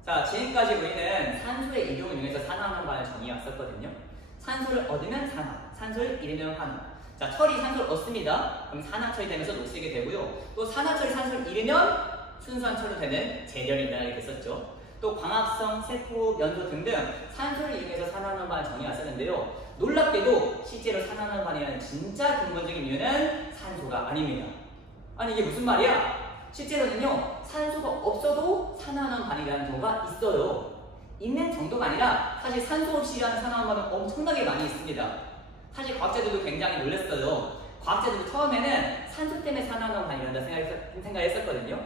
자, 지금까지 우리는 산소의 이동을 이용해서 산화환원반을 정의해왔었거든요. 산소를 얻으면 산화, 산소를 잃으면 환원. 자, 철이 산소를 얻습니다. 그럼 산화철이 되면서 녹슬게 되고요. 또 산화철이 산소를 잃으면 순수한 철로 되는 재련이 일어나게 됐었죠. 또 광합성, 세포, 연소 등등 산소를 이용해서 산화환원반을 정의해왔었는데요. 놀랍게도 실제로 산화환원반이라는 진짜 근본적인 이유는 산소가 아닙니다. 아니 이게 무슨 말이야? 실제로는요, 산소가 없어도 산화환원반이라는 경우가 있어요. 있는 정도가 아니라 사실 산소 없이 일하는 산화환원반은 엄청나게 많이 있습니다. 사실 과학자들도 굉장히 놀랐어요. 과학자들도 처음에는 산소 때문에 산화환원반이 일어난다 생각했었거든요.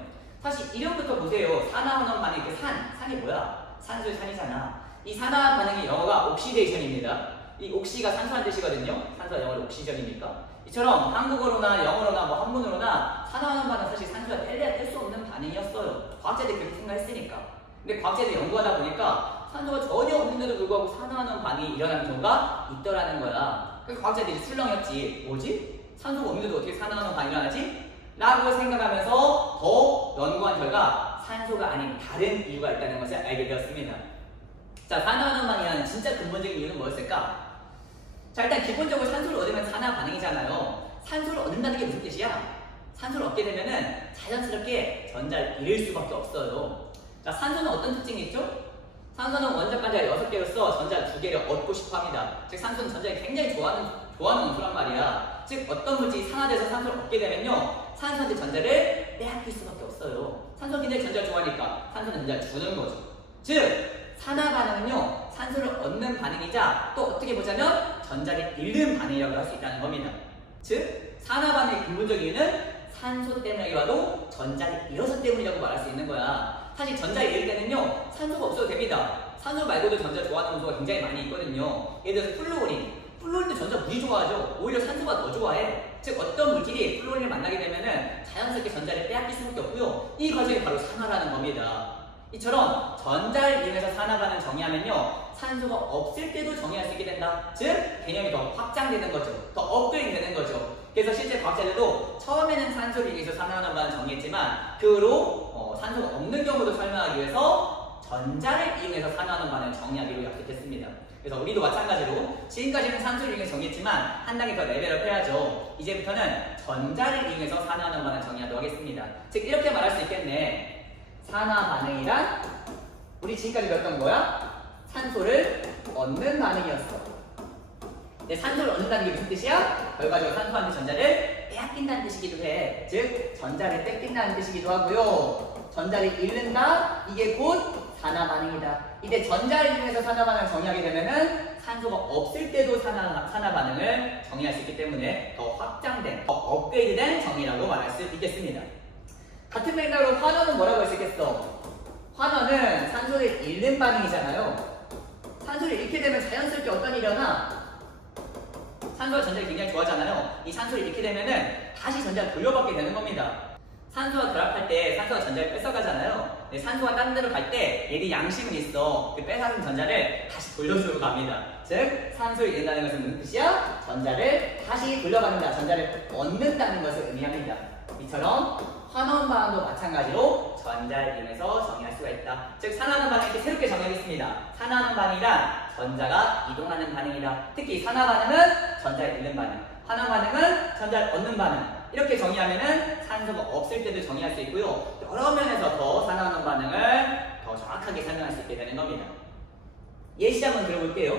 사실 이름부터 보세요. 산화환원반의 그 산이 뭐야? 산소의 산이잖아. 이 산화 반응의 영어가 옥시데이션입니다. 이 옥시가 산소란 뜻이거든요. 산소가 영어로 옥시전이니까. 이처럼 한국어로나 영어로나 뭐 한문으로나 산화환원반은 사실 산소가 뗄래야 뗄 수 없는 반응이었어요. 과학자들이 그렇게 생각했으니까. 근데 과학자들이 연구하다 보니까 산소가 전혀 없는데도 불구하고 산화환원반이 일어나는 경우가 있더라는 거야. 그래서 과학자들이 술렁였지. 뭐지? 산소가 없는데도 어떻게 산화환원반이 일어나지? 라고 생각하면서 더 연구한 결과 산소가 아닌 다른 이유가 있다는 것을 알게 되었습니다. 자, 산화환원반이라는 진짜 근본적인 이유는 뭐였을까? 자, 일단 기본적으로 산소를 얻으면 산화 반응이잖아요. 산소를 얻는다는 게 무슨 뜻이야? 산소를 얻게 되면은 자연스럽게 전자를 잃을 수밖에 없어요. 자, 산소는 어떤 특징이 있죠? 산소는 원자간자가 6개로서 전자 2개를 얻고 싶어 합니다. 즉, 산소는 전자를 굉장히 좋아하는 원소란 말이야. 즉, 어떤 물질이 산화돼서 산소를 얻게 되면요, 산소한테 전자를 빼앗길 수밖에 없어요. 산소는 굉장히 전자를 좋아하니까 산소는 전자를 주는 거죠. 즉, 산화 반응은요, 산소를 얻는 반응이자 또 어떻게 보자면 전자를 잃는 반응이라고 할 수 있다는 겁니다. 즉, 산화 반응의 근본적인 이유는 산소 때문이라도 전자를 잃어서 때문이라고 말할 수 있는 거야. 사실 전자를 잃을 때는요, 산소가 없어도 됩니다. 산소 말고도 전자 좋아하는 원소가 굉장히 많이 있거든요. 예를 들어서 플루오린도 전자 무지 좋아하죠. 오히려 산소가 더 좋아해. 즉, 어떤 물질이 플루오린을 만나게 되면은 자연스럽게 전자를 빼앗길 수밖에 없고요. 이 과정이 바로 산화라는 겁니다. 이처럼 전자를 이용해서 산화반응을 정의하면요, 산소가 없을 때도 정의할 수 있게 된다. 즉, 개념이 더 확장되는 거죠. 더 업그레이드 되는 거죠. 그래서 실제 과학자들도 처음에는 산소를 이용해서 산화반응을 정의했지만 그 후로 산소가 없는 경우도 설명하기 위해서 전자를 이용해서 산화반응을 정의하기로 약속했습니다. 그래서 우리도 마찬가지로 지금까지는 산소를 이용해서 정의했지만 한 단계 더 레벨업 해야죠. 이제부터는 전자를 이용해서 산화반응을 정의하도록 하겠습니다. 즉, 이렇게 말할 수 있겠네. 산화 반응이란 우리 지금까지 배웠던 거야? 산소를 얻는 반응이었어. 근데 산소를 얻는다는 게 무슨 뜻이야? 결과적으로 산소한테 전자를 빼앗긴다는 뜻이기도 해. 즉, 전자를 뺏긴다는 뜻이기도 하고요. 전자를 잃는다? 이게 곧 산화 반응이다. 이때 전자를 이용해서 산화 반응을 정의하게 되면은 산소가 없을 때도 산화 반응을 정의할 수 있기 때문에 더 확장된, 더 업그레이드된 정의라고 말할 수 있겠습니다. 같은 맥락으로 환원은 뭐라고 할 수 있겠어? 환원은 산소를 잃는 반응이잖아요. 산소를 잃게 되면 자연스럽게 어떤 일이 일어나? 산소가 전자를 굉장히 좋아하잖아요. 이 산소를 잃게 되면은 다시 전자를 돌려받게 되는 겁니다. 산소와 결합할 때 산소가 전자를 뺏어가잖아요. 근데 산소가 다른 데로 갈 때 얘들이 양심은 있어. 그 뺏어간 전자를 다시 돌려주고 갑니다. 즉, 산소를 잃는다는 것은 무슨 뜻이야? 전자를 다시 돌려받는다. 전자를 얻는다는 것을 의미합니다. 이처럼 환원 반응도 마찬가지로 전자를 이용해서 정의할 수가 있다. 즉, 산화하는 반응 이렇게 새롭게 정의하겠습니다. 산화하는 반응이란 전자가 이동하는 반응이다. 특히 산화 반응은 전자를 잃는 반응, 환원 반응은 전자를 얻는 반응. 이렇게 정의하면은 산소가 없을 때도 정의할 수 있고요. 여러 면에서 더 산화하는 반응을 더 정확하게 설명할 수 있게 되는 겁니다. 예시 한번 들어볼게요.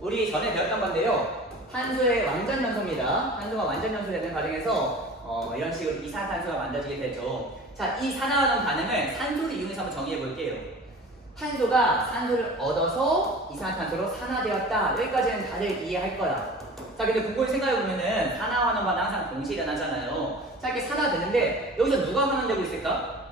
우리 전에 배웠던 건데요. 탄소의 완전 연소입니다. 탄소가 완전 연소되는 과정에서 이런 식으로 이산화탄소가 만들어지게 되죠. 자, 이 산화하는 반응을 산소를 이용해서 한번 정의해 볼게요. 탄소가 산소를 얻어서 이산화탄소로 산화되었다. 여기까지는 다들 이해할 거야. 자, 근데 그걸 생각해 보면은 산화하는 반응 항상 동시에 일어나잖아요. 자, 이렇게 산화되는데 여기서 누가 환원되고 있을까?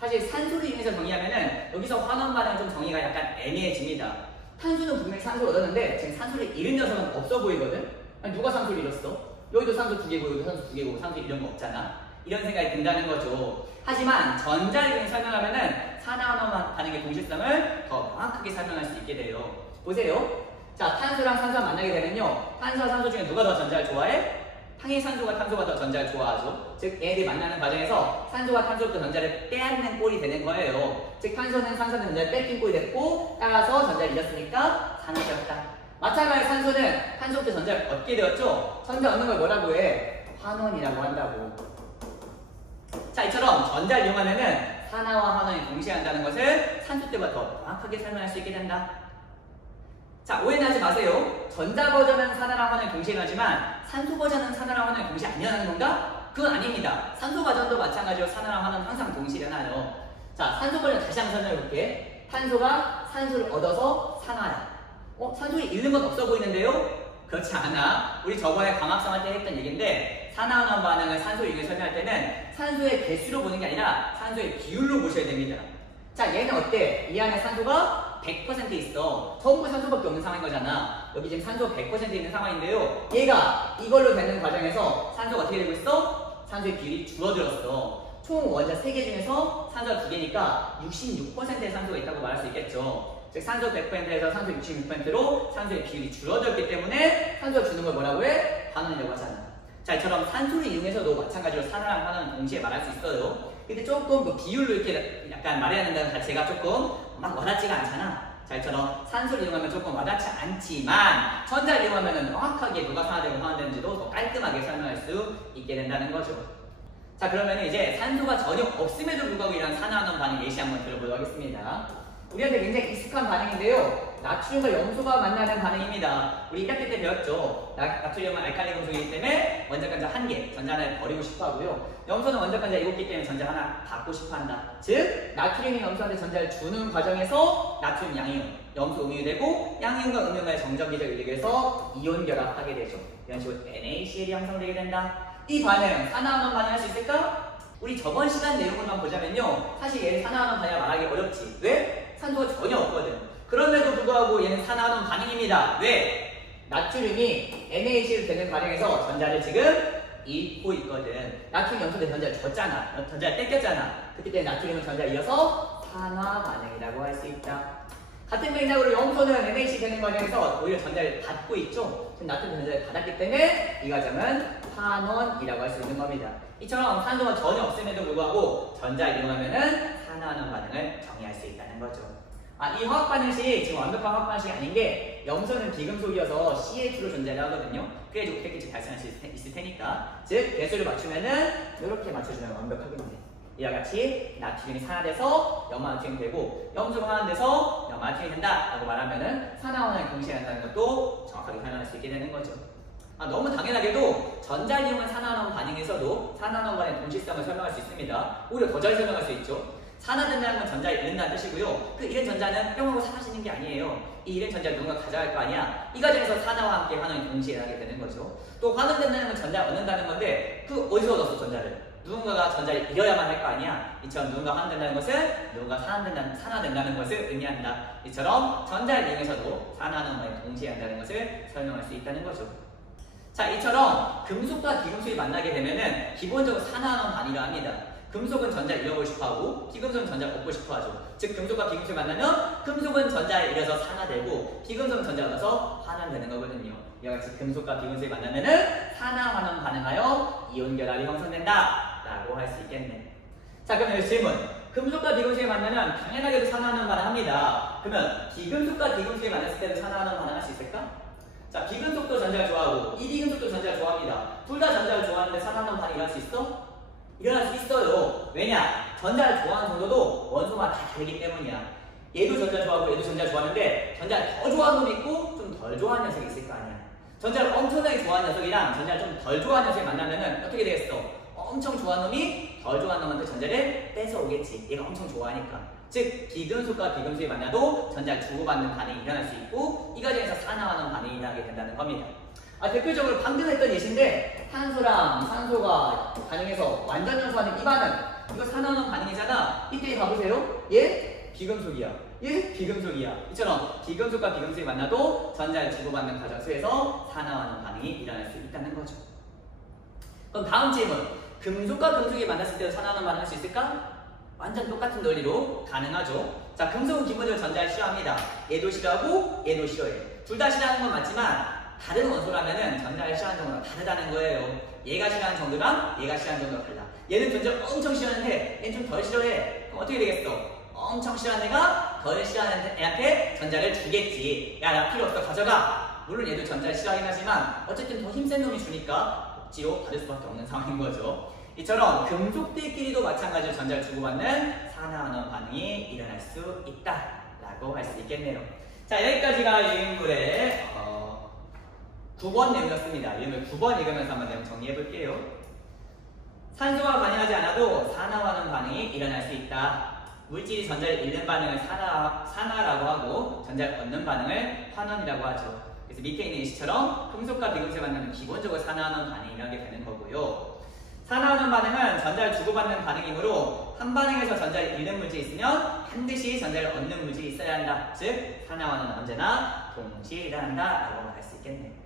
사실 산소를 이용해서 정의하면은 여기서 환원 반응 좀 정의가 약간 애매해집니다. 탄소는 분명히 산소를 얻었는데 지금 산소를 잃은 녀석은 없어 보이거든? 아니, 누가 산소를 잃었어? 여기도 산소 2개고 여기도 산소 2개고 산소 이런 거 없잖아. 이런 생각이 든다는 거죠. 하지만 전자를 이용해 설명하면은 산화환원 반응의 동실성을 더 정확하게 설명할 수 있게 돼요. 보세요. 자, 탄소랑 산소가 만나게 되면요, 탄소와 산소 중에 누가 더 전자를 좋아해? 항해산소가 탄소가 더 전자를 좋아하죠. 즉 얘네들이 만나는 과정에서 산소가 탄소부터 전자를 빼앗는 꼴이 되는 거예요. 즉 탄소는 산소는 전자를 뺏긴 꼴이 됐고 따라서 전자를 잃었으니까 산화되었다. 마찬가지로 산소는 탄소부터 전자를 얻게 되었죠. 전자 얻는 걸 뭐라고 해? 환원이라고 한다고. 자, 이처럼 전자를 이용하면은 산화와 환원이 동시에 한다는 것을 산소 때보다 더 정확하게 설명할 수 있게 된다. 자, 오해는 하지 마세요. 전자 버전은 산화랑 환원이 동시에 일어나지만 산소 버전은 산화랑 환원이 동시에 안 일어나는 건가? 그건 아닙니다. 산소 버전도 마찬가지로 산화랑 환원은 항상 동시에 일어나요. 자, 산소 버전 다시 한번 설명해 볼게. 탄소가 산소를 얻어서 산화야. 산소를 잃는 건 없어 보이는데요? 그렇지 않아. 우리 저번에 광합성할 때 했던 얘기인데 산화환원 반응을 산소 이용해 설명할 때는 산소의 개수로 보는 게 아니라 산소의 비율로 보셔야 됩니다. 자, 얘는 어때? 이 안에 산소가 100% 있어. 전부 산소밖에 없는 상황인 거잖아. 여기 지금 산소 100% 있는 상황인데요. 얘가 이걸로 되는 과정에서 산소가 어떻게 되고 있어? 산소의 비율이 줄어들었어. 총 원자 3개 중에서 산소가 2개니까 66%의 산소가 있다고 말할 수 있겠죠. 즉 산소 100%에서 산소 66%로 산소의 비율이 줄어들었기 때문에 산소가 주는 걸 뭐라고 해? 환원이라고 하잖아. 자, 이처럼 산소를 이용해서도 마찬가지로 산화랑 환원은 동시에 말할 수 있어요. 근데 조금 그 비율로 이렇게 약간 말해야 된다는 자체가 조금 막 와닿지가 않잖아. 자, 이처럼 산소를 이용하면 조금 와닿지 않지만 전자를 이용하면 정확하게 누가 산화되고 환원되는지도 더 깔끔하게 설명할 수 있게 된다는 거죠. 자, 그러면 이제 산소가 전혀 없음에도 불구하고 이런 산화환원 반응 예시 한번 들어보도록 하겠습니다. 우리한테 굉장히 익숙한 반응인데요. 나트륨과 염소가 만나는 반응입니다. 우리 1학기 때 배웠죠. 나트륨은 알칼리 금속이기 때문에 원자간자 1개, 전자 하나를 버리고 싶어 하고요. 염소는 원자간자 7개 때문에 전자 하나 받고 싶어 한다. 즉, 나트륨이 염소한테 전자를 주는 과정에서 나트륨 양이온, 염소 음이온이 되고 양이온과 음이온과의 정전기적을 이용해서 이온 결합하게 되죠. 이런 식으로 NaCl이 형성되게 된다. 이 반응, 산화환원 반응할 수 있을까? 우리 저번 시간 내용을만 보자면요. 사실 얘를 산화환원 반응을 말하기 어렵지. 왜? 산소가 전혀 없거든. 그럼에도 불구하고 얘는 산화환원 반응입니다. 왜? 나트륨이 NaCl 되는 과정에서 전자를 지금 잃고 있거든. 나트륨 염소대 전자를 줬잖아. 전자를 뺏겼잖아. 그렇기 때문에 나트륨은 전자를 잃어서 산화 반응이라고 할 수 있다. 같은 맥락으로 염소는 NaCl 되는 과정에서 오히려 전자를 받고 있죠. 지금 나트륨 전자를 받았기 때문에 이 과정은 환원이라고 할 수 있는 겁니다. 이처럼 산소가 전혀 없음에도 불구하고 전자를 이용하면은 산화환원 반응을 정의할 수 있다는 거죠. 이 화학 반응식 지금 완벽한 화학 반응식이 아닌 게 염소는 비금속이어서 CH2로 존재를 하거든요. 그래야지 옥텟기체 발생할 수 있을 테니까. 즉 개수를 맞추면은 이렇게 맞춰주면 완벽하겠네. 이와 같이 나트륨이 산화돼서 염화나트륨이 되고 염소가 환원돼서 염화나트륨이 된다 라고 말하면은 산화환원이 동시에 한다는 것도 정확하게 설명할 수 있게 되는 거죠. 너무 당연하게도 전자를 이용한 산화환원 반응에서도 산화환원 반응의 동시성을 설명할 수 있습니다. 오히려 더 잘 설명할 수 있죠. 산화된다는 건 전자를 잃는다는 뜻이고요. 그 잃은 전자는 뿅하고 사라지는 게 아니에요. 이 잃은 전자를 누군가 가져갈 거 아니야. 이 과정에서 산화와 함께 환원이 동시에 일어나게 되는 거죠. 또 환원된다는 건 전자를 얻는다는 건데 그 어디서 얻었어 전자를? 누군가가 전자를 잃어야만 할 거 아니야. 이처럼 누군가 환원된다는 것은 누군가 산화된다는 것을 의미한다. 이처럼 전자를 이용해서도 산화하는 반응이 동시에 한다는 것을 설명할 수 있다는 거죠. 자, 이처럼 금속과 비금속이 만나게 되면은 기본적으로 산화하는 반응이라 합니다. 금속은 전자를 잃어버리고 싶어하고 비금속은 전자를 얻고 싶어하죠. 즉 금속과 비금속이 만나면 금속은 전자를 잃어서 산화되고 비금속은 전자를 얻어서 환원되는 거거든요. 이와 같이 금속과 비금속이 만나면은 산화환원 반응하여 이온 결합이 형성된다 라고 할 수 있겠네. 자, 그럼 여기 질문. 금속과 비금속이 만나면 당연하게도 산화환원 반응합니다. 그러면 비금속과 비금속이 만났을 때도 산화환원 반응할 수 있을까? 자, 비금속도 전자를 좋아하고 이비금속도 전자를 좋아합니다. 둘 다 전자를 좋아하는데 산화환원 반응이 일어날 수 있어? 일어날 수 있어요. 왜냐? 전자를 좋아하는 정도도 원소마다 다 다르기 때문이야. 얘도 전자 좋아하고 얘도 전자 좋아하는데 전자를 더 좋아하는 놈이 있고 좀 덜 좋아하는 녀석이 있을 거 아니야. 전자를 엄청나게 좋아하는 녀석이랑 전자를 좀 덜 좋아하는 녀석이 만나면은 어떻게 되겠어? 엄청 좋아하는 놈이 덜 좋아하는 놈한테 전자를 뺏어 오겠지. 얘가 엄청 좋아하니까. 즉 비금속과 비금속이 만나도 전자를 주고받는 반응이 일어날 수 있고 이 과정에서 산화하는 반응이 일어나게 된다는 겁니다. 대표적으로 방금 했던 예시인데 탄소랑 산소가 반응해서 완전 연소하는 이 반응, 이거 산화하는 반응이잖아. 이때 봐보세요. 얘 비금속이야. 얘 비금속이야. 이처럼 비금속과 비금속이 만나도 전자를 주고받는 과정 속에서 산화하는 반응이 일어날 수 있다는 거죠. 그럼 다음 질문. 금속과 금속이 만났을 때도 산화하는 반응할 수 있을까? 완전 똑같은 논리로 가능하죠. 자, 금속은 기본적으로 전자를 싫어합니다. 얘도 싫어하고 얘도 싫어해. 둘 다 싫어하는 건 맞지만 다른 원소라면은 전자를 싫어하는 정도가 다르다는 거예요. 얘가 싫어하는 정도랑 얘가 싫어하는 정도가 달라. 얘는 전자를 엄청 싫어하는데 얘는 좀 덜 싫어해. 그럼 어떻게 되겠어? 엄청 싫어하는 애가 덜 싫어하는 애한테 전자를 주겠지. 야, 나 필요 없어, 가져가. 물론 얘도 전자를 싫어하긴 하지만 어쨌든 더 힘센 놈이 주니까 억지로 받을 수밖에 없는 상황인 거죠. 이처럼 금속들끼리도 마찬가지로 전자를 주고받는 산화환원 반응이 일어날 수 있다라고 할 수 있겠네요. 자, 여기까지가 유인물의 9번 내용이었습니다. 유인물 9번 읽으면서 한번 내용 정리해 볼게요. 산소가 관여하지 않아도 산화환원 반응이 일어날 수 있다. 물질이 전자를 잃는 반응을 산화라고 하고 전자를 얻는 반응을 환원이라고 하죠. 그래서 밑에 있는 예시처럼 금속과 비금속을 만나면 기본적으로 산화환원 반응이 일어나게 되는 거고요. 산화환원 반응은 전자를 주고받는 반응이므로 한 반응에서 전자를 잃는 물질이 있으면 반드시 전자를 얻는 물질이 있어야 한다. 즉 산화환원은 언제나 동시에 일어난다라고 할 수 있겠네요.